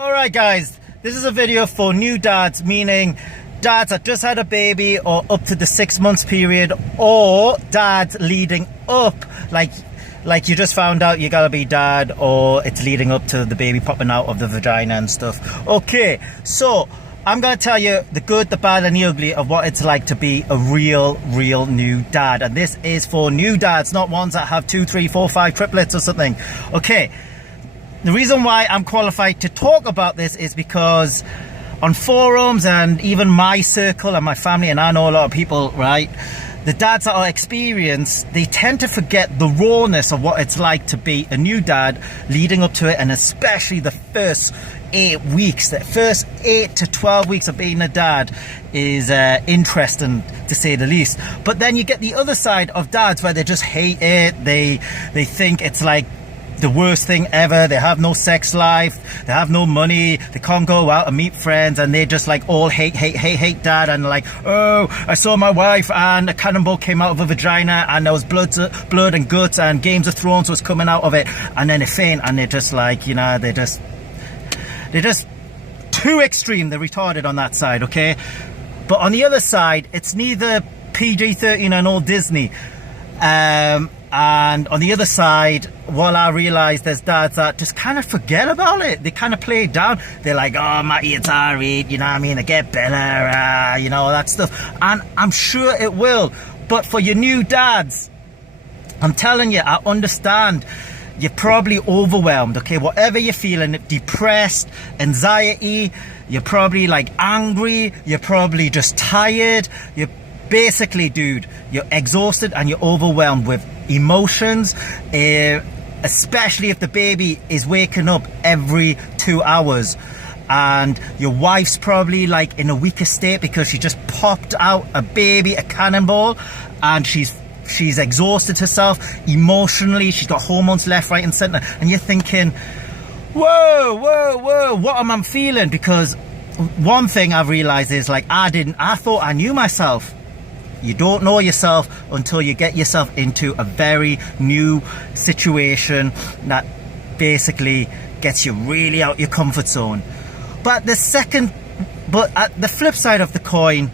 Alright guys, this is a video for new dads, meaning dads that just had a baby or up to the 6 months period, or dads leading up, like you just found out you gotta be dad, or it's leading up to the baby popping out of the vagina and stuff. Okay, so I'm gonna tell you the good, the bad and the ugly of what it's like to be a real new dad. And this is for new dads, not ones that have 2, 3, 4, 5 triplets or something. Okay, the reason why I'm qualified to talk about this is because on forums and even my circle and my family, and I know a lot of people, right, the dads that are experienced, they tend to forget the rawness of what it's like to be a new dad leading up to it, and especially the first 8 weeks. The first 8 to 12 weeks of being a dad is interesting, to say the least. But then you get the other side of dads where they just hate it. They think it's like the worst thing ever. They have no sex life, they have no money, they can't go out and meet friends, and they just like all hate dad, and like, oh, I saw my wife and a cannonball came out of a vagina and there was blood and guts and Games of Thrones was coming out of it, and then they faint, and they're just like, you know, they're just too extreme. They're retarded on that side, okay? But on the other side, it's neither PG-13 nor Disney. And on the other side, while I realise there's dads that just kind of forget about it, they kind of play it down. They're like, oh, Matty, it's alright, you know what I mean, I get better, you know, that stuff. And I'm sure it will. But for your new dads, I'm telling you, I understand. You're probably overwhelmed, okay? Whatever you're feeling, depressed, anxiety, you're probably like angry, you're probably just tired, you're basically, dude, you're exhausted and you're overwhelmed with emotions, especially if the baby is waking up every 2 hours, and your wife's probably like in a weaker state because she just popped out a baby, a cannonball, and she's exhausted herself emotionally. She's got hormones left, right and center, and you're thinking, whoa, what am I feeling? Because one thing I've realized is, like, I thought I knew myself. You don't know yourself until you get yourself into a very new situation that basically gets you really out your comfort zone. But at the flip side of the coin,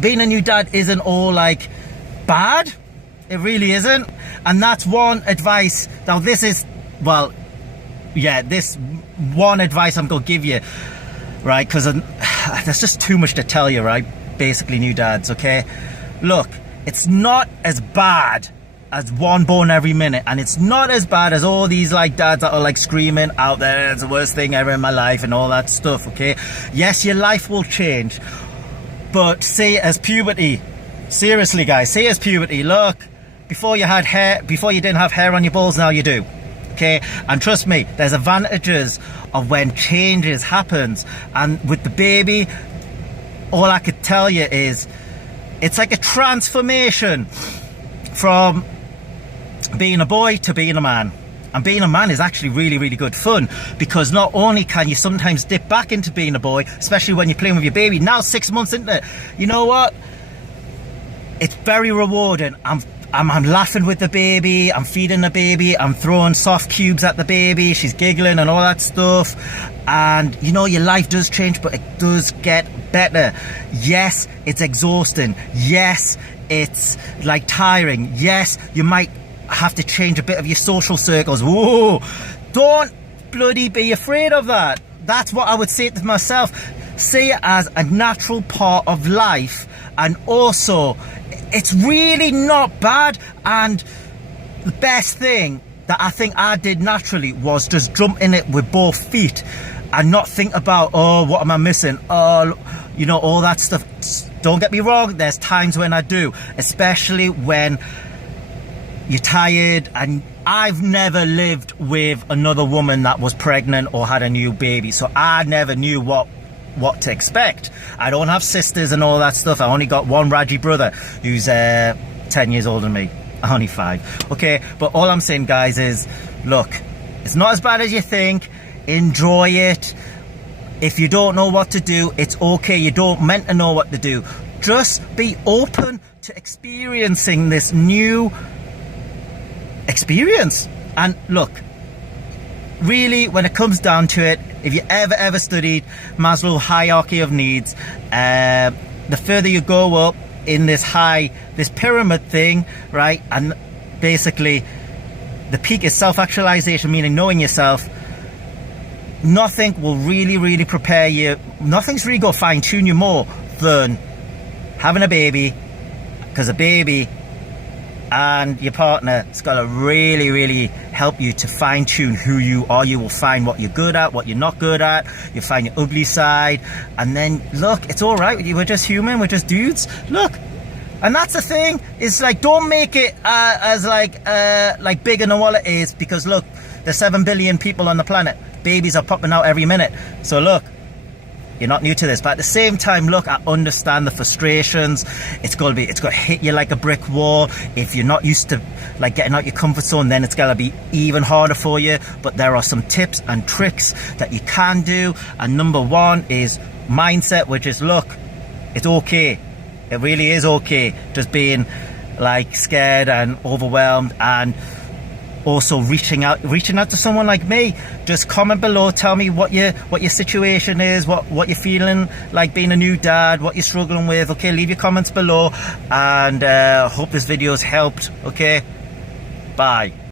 being a new dad isn't all like bad. It really isn't. And that's one advice. Now this is, well, yeah, this one advice I'm gonna give you, right? Because there's just too much to tell you, right? Basically, new dads, okay? Look, it's not as bad as one born every minute, and it's not as bad as all these like dads that are like screaming out there, it's the worst thing ever in my life and all that stuff, okay? Yes, your life will change, but say as puberty, seriously guys, say as puberty, look, before you had hair, before you didn't have hair on your balls, now you do. Okay, and trust me, there's advantages of when changes happens, and with the baby, all I could tell you is it's like a transformation from being a boy to being a man. And being a man is actually really good fun, because not only can you sometimes dip back into being a boy, especially when you're playing with your baby, now 6 months into it, you know what? It's very rewarding. I'm laughing with the baby, I'm feeding the baby, I'm throwing soft cubes at the baby, she's giggling and all that stuff. And you know, your life does change, but it does get better. Yes, it's exhausting. Yes, it's like tiring. Yes, you might have to change a bit of your social circles. Whoa, don't bloody be afraid of that. That's what I would say to myself. See it as a natural part of life, and also it's really not bad. And the best thing that I think I did naturally was just jump in it with both feet and not think about, oh, what am I missing? Oh, you know, all that stuff. Don't get me wrong, there's times when I do, especially when you're tired. And I've never lived with another woman that was pregnant or had a new baby, so I never knew what to expect. I don't have sisters and all that stuff. I only got one Raji brother who's 10 years older than me. I'm only 5. Okay, but all I'm saying, guys, is look, it's not as bad as you think. Enjoy it. If you don't know what to do, it's okay. You don't meant to know what to do. Just be open to experiencing this new experience. And look, really, when it comes down to it, If you ever studied Maslow's hierarchy of needs, the further you go up in this pyramid thing, right, and basically the peak is self-actualization, meaning knowing yourself. Nothing will really prepare you, nothing's really going to fine-tune you more than having a baby, because a baby and your partner is going to really help you to fine-tune who you are. You will find what you're good at, what you're not good at. You'll find your ugly side, and then look, it's all right. We're just human. We're just dudes. Look, and that's the thing. It's like, don't make it as like bigger than what it is, because look, there's 7 billion people on the planet. Babies are popping out every minute. So look, you're not new to this, but at the same time, look, I understand the frustrations. It's gonna hit you like a brick wall. If you're not used to like getting out your comfort zone, then it's gonna be even harder for you. But there are some tips and tricks that you can do. And number one is mindset, which is, look, it's okay. It really is okay just being like scared and overwhelmed, and also reaching out to someone like me. Just comment below, tell me what your situation is, what you're feeling like being a new dad, what you're struggling with. Okay, leave your comments below, and hope this video has helped. Okay, bye.